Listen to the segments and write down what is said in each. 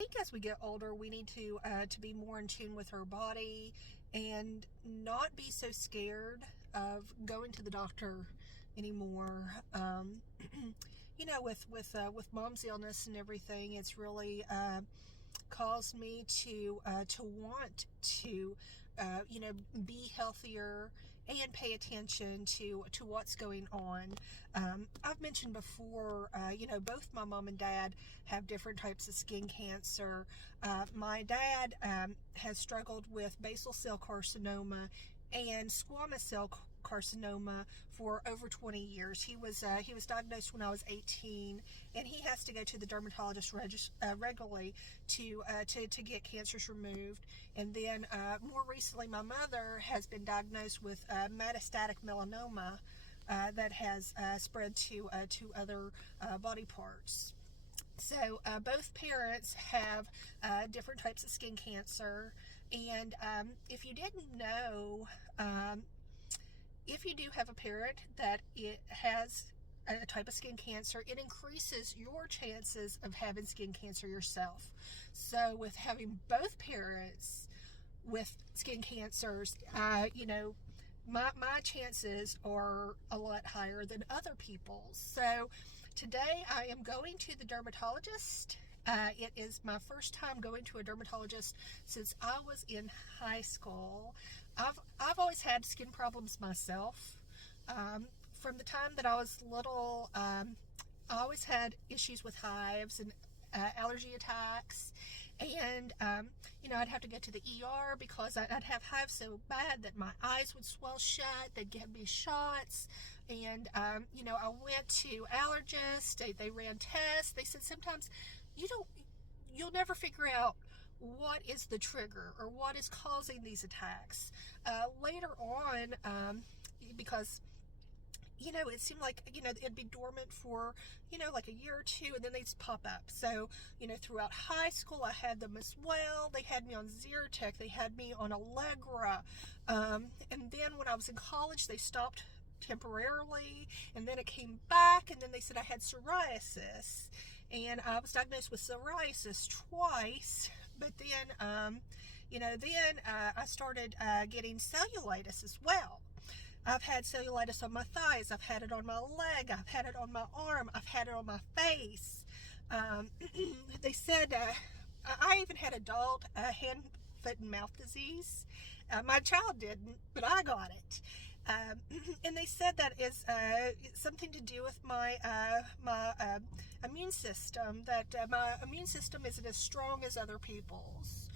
I think as we get older, we need to be more in tune with our body and not be so scared of going to the doctor anymore. With mom's illness and everything, it's really caused me to want to be healthier and pay attention to what's going on. I've mentioned before, both my mom and dad have different types of skin cancer. My dad has struggled with basal cell carcinoma and squamous cell carcinoma for over 20 years. He was diagnosed when I was 18, and he has to go to the dermatologist regularly to get cancers removed. And then more recently, my mother has been diagnosed with metastatic melanoma that has spread to other body parts. So both parents have different types of skin cancer, and if you didn't know, if you do have a parent that it has a type of skin cancer, it increases your chances of having skin cancer yourself. So with having both parents with skin cancers, my chances are a lot higher than other people's. So today I am going to the dermatologist. It is my first time going to a dermatologist since I was in high school. I've always had skin problems myself. From the time that I was little, I always had issues with hives and allergy attacks, and I'd have to go to the ER because I'd have hives so bad that my eyes would swell shut. They'd give me shots, and I went to allergists. They ran tests. They said sometimes you'll never figure out what is the trigger or what is causing these attacks. Later on, because it seemed like, it'd be dormant for, like a year or two, and then they'd pop up. So, throughout high school, I had them as well. They had me on Zyrtec. They had me on Allegra. And then when I was in college, they stopped temporarily, and then it came back, and then they said I had psoriasis. And I was diagnosed with psoriasis twice, but then, I started getting cellulitis as well. I've had cellulitis on my thighs, I've had it on my leg, I've had it on my arm, I've had it on my face. They said, I even had adult hand, foot, and mouth disease. My child didn't, but I got it. And they said that is something to do with my immune system, that my immune system isn't as strong as other people's.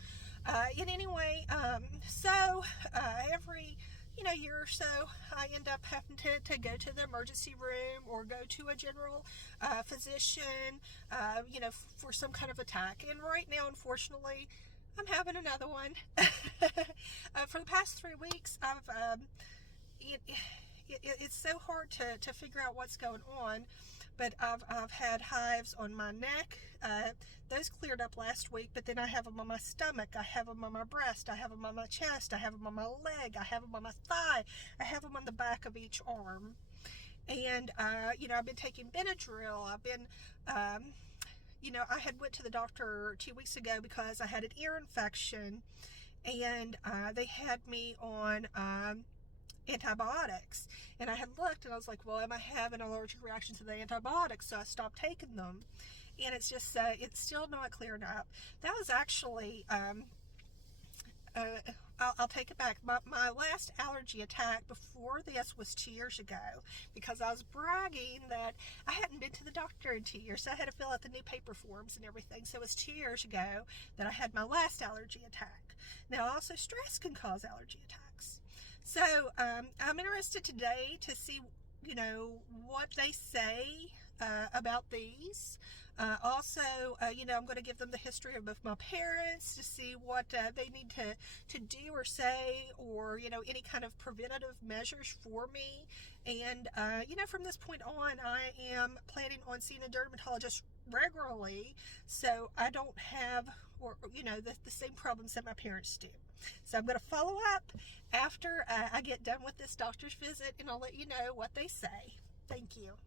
So every year or so, I end up having to go to the emergency room or go to a general physician, for some kind of attack. And right now, unfortunately, I'm having another one. For the past 3 weeks, it's so hard to figure out what's going on, but I've had hives on my neck. Those cleared up last week, but then I have them on my stomach, I have them on my breast, I have them on my chest, I have them on my leg, I have them on my thigh, I have them on the back of each arm. And I've been taking Benadryl. I've been I had went to the doctor 2 weeks ago because I had an ear infection, and they had me on antibiotics, and I had looked and I was like, well, am I having an allergic reaction to the antibiotics? So I stopped taking them, and it's just it's still not clearing up. That was actually I'll take it back. My last allergy attack before this was 2 years ago, because I was bragging that I hadn't been to the doctor in 2 years, so I had to fill out the new paper forms and everything. So it was 2 years ago that I had my last allergy attack. Now, also, stress can cause allergy attacks. So I'm interested today to see, what they say about these. I'm going to give them the history of both my parents to see what they need to do or say, or, any kind of preventative measures for me. And, from this point on, I am planning on seeing a dermatologist regularly, so I don't have, the same problems that my parents do. So I'm going to follow up after I get done with this doctor's visit, and I'll let you know what they say. Thank you.